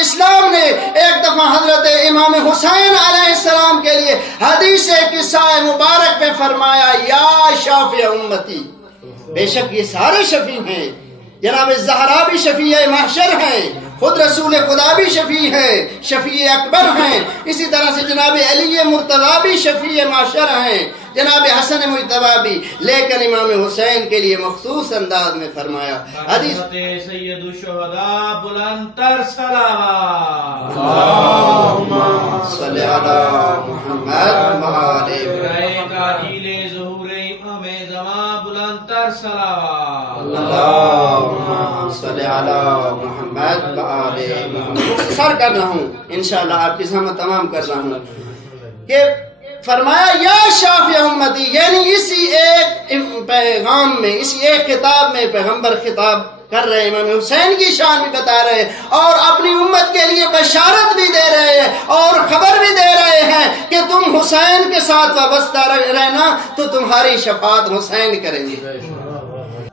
اسلام نے ایک دفعہ حضرت امام حسین علیہ السلام کے لیے حدیث قصہ مبارک میں فرمایا یا شافع امتی، بے شک یہ سارے شفیع ہیں، جناب زہرا بھی شفیع محشر ہیں، خود رسول خدا بھی شفیع ہیں، شفیع اکبر ہیں، اسی طرح سے جناب علی مرتضیٰ بھی شفیع محشر ہیں، جناب حسن مجتبی بھی، لیکن امام حسین کے لیے مخصوص انداز میں فرمایا حدیث سید الشہداء بلند تر صلوات اللہم صلی علی محمد وآلہ رائے تعجیل ظہور امام زمان بلند تر صلوات اللہم صلی علی محمد وآلہ محمد۔ مختصر کر رہا ہوں انشاءاللہ، آپ کی زحمت تمام کر رہا ہوں کہ فرمایا یا شافع امتی، یعنی اسی ایک پیغام میں، اسی ایک خطاب میں پیغمبر خطاب کر رہے ہیں، امام حسین کی شان بھی بتا رہے ہیں اور اپنی امت کے لیے بشارت بھی دے رہے ہیں اور خبر بھی دے رہے ہیں کہ تم حسین کے ساتھ وابستہ رہنا تو تمہاری شفاعت حسین کریں گے۔